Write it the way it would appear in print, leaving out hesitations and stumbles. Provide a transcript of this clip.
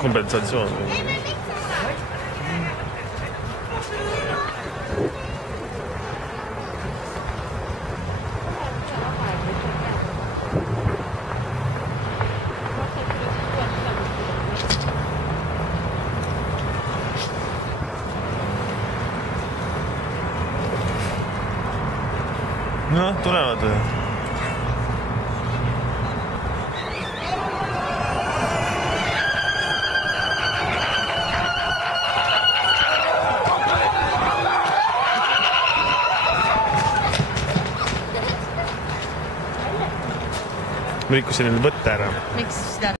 kompensatsioon. No, tulevad või? Ma rikkusin neil võtte ära. Miks seda?